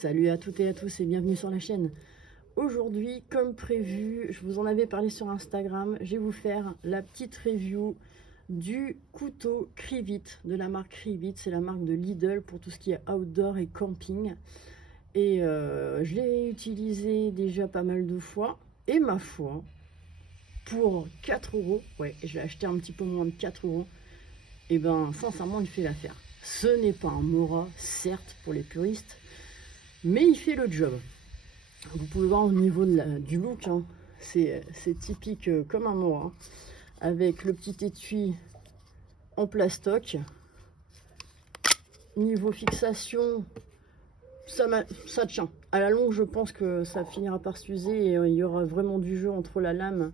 Salut à toutes et à tous et bienvenue sur la chaîne. Aujourd'hui, comme prévu, je vous en avais parlé sur Instagram, je vais vous faire la petite review du couteau Krivit de la marque Krivit. C'est la marque de Lidl pour tout ce qui est outdoor et camping. Et je l'ai utilisé déjà pas mal de fois. Et ma foi, pour 4 €, ouais, je l'ai acheté un petit peu moins de 4 €, et ben sincèrement, il fait l'affaire. Ce n'est pas un Mora, certes, pour les puristes, mais il fait le job. Vous pouvez voir au niveau du look, hein, c'est typique comme un Mora, avec le petit étui en plastoc. Niveau fixation, ça tient. À la longue, je pense que ça finira par s'user et il y aura vraiment du jeu entre la lame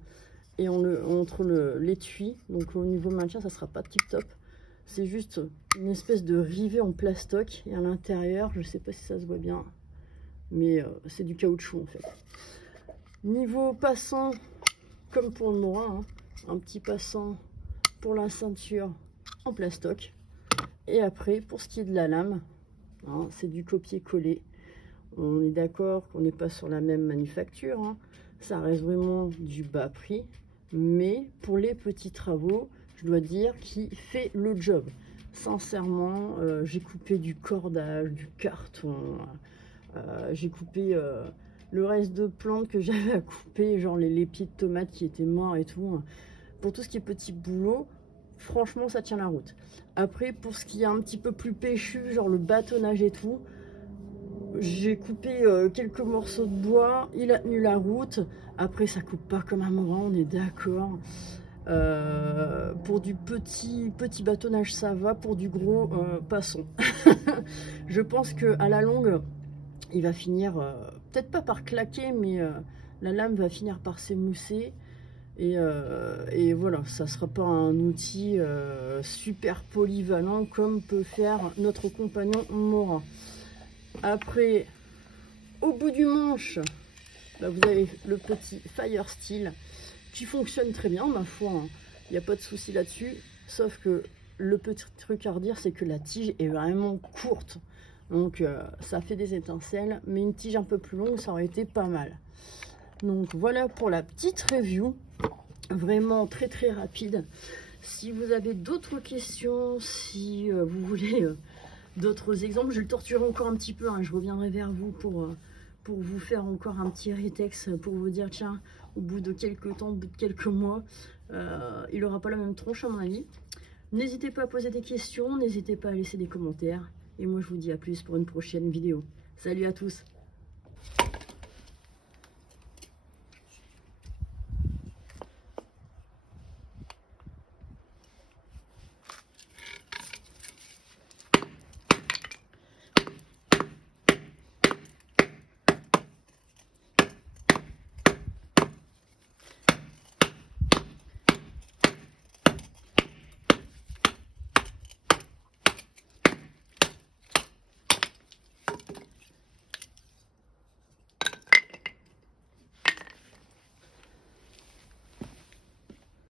et entre l'étui. Donc au niveau maintien, ça sera pas tip top. C'est juste une espèce de rivet en plastoc et à l'intérieur, je sais pas si ça se voit bien, mais c'est du caoutchouc en fait. Niveau passant, comme pour le Mora, hein, un petit passant pour la ceinture en plastoc. Et après, pour ce qui est de la lame, hein, c'est du copier-coller. On est d'accord qu'on n'est pas sur la même manufacture, hein. Ça reste vraiment du bas prix, mais pour les petits travaux, je dois dire qu'il fait le job. Sincèrement, j'ai coupé du cordage, du carton, j'ai coupé le reste de plantes que j'avais à couper, genre les pieds de tomates qui étaient morts et tout. Pour tout ce qui est petit boulot, franchement, ça tient la route. Après, pour ce qui est un petit peu plus péchu, genre le bâtonnage et tout, j'ai coupé quelques morceaux de bois, il a tenu la route. Après, ça coupe pas comme un Mora, on est d'accord. Pour du petit bâtonnage, ça va. Pour du gros, passons. Je pense que à la longue, il va finir, peut-être pas par claquer, mais la lame va finir par s'émousser. Et voilà, ça sera pas un outil super polyvalent comme peut faire notre compagnon Mora. Après, au bout du manche, bah, vous avez le petit Fire Steel qui fonctionne très bien, ma foi, hein. Il n'y a pas de souci là-dessus, sauf que le petit truc à redire, c'est que la tige est vraiment courte. Donc ça fait des étincelles, mais une tige un peu plus longue, ça aurait été pas mal. Donc voilà pour la petite review, vraiment très rapide. Si vous avez d'autres questions, si vous voulez d'autres exemples, je le torturerai encore un petit peu, hein. Je reviendrai vers vous pour vous faire encore un petit rétex, pour vous dire, tiens, au bout de quelques temps, au bout de quelques mois, il n'aura pas la même tronche à mon avis. N'hésitez pas à poser des questions, n'hésitez pas à laisser des commentaires. Et moi, je vous dis à plus pour une prochaine vidéo. Salut à tous!